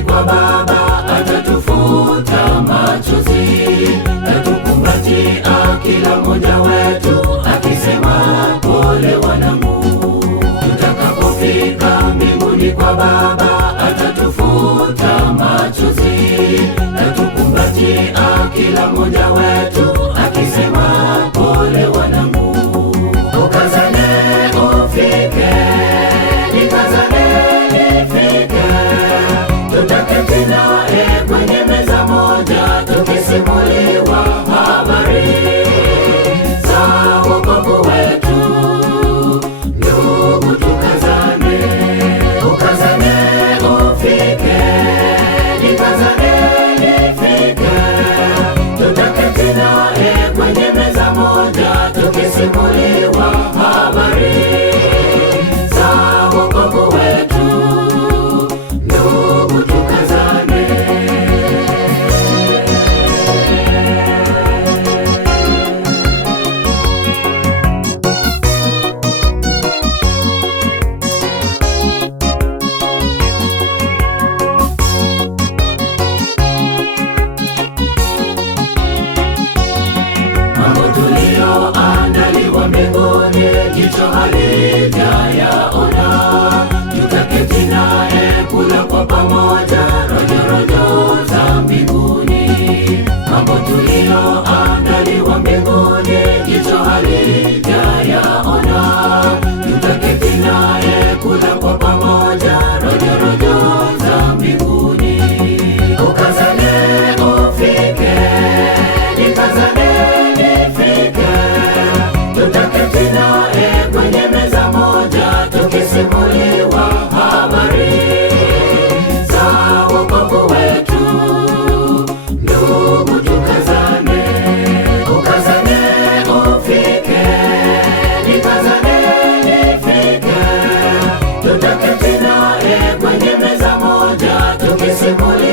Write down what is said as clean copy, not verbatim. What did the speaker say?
mbinguni kwa Baba atatufuta machozi, atukumbatia kila mmoja wetu akisema, pole wanangu. Tutakapofika mbinguni kwa Baba atatufuta machozi, atukumbatia kila mmoja wetu akisema, pole wanangu. Ukazane ufike, nikazane nifike, tutaketi naye kwenye meza moja, tukisimuliwa habari za wokovu wetu. Ndugu, tukazane, ukazane ufike, nikazane nifike, tutaketi naye kwenye meza moja, tukisimuliwa habari za wokovu wetu. Ndugu, tukazane. Mambo tulioandaliwa mbinguni, jicho halijayaona. Tutaketi naye kula kwa pamoja, rojo za mbinguni. Mambo tulioandaliwa mbinguni, jicho halijayaona. Tutaketi naye kula kwa pamoja, rojo za mbinguni. Ukazane ufike, nikazane nifike, tutaketi naye kwenye meza moja, tukisimuliwa habari za wokovu wetu. Ndugu, tukazane, ukazane ufike, nikazane nifike, tutaketi naye kwenye meza moja, tukisimuliwa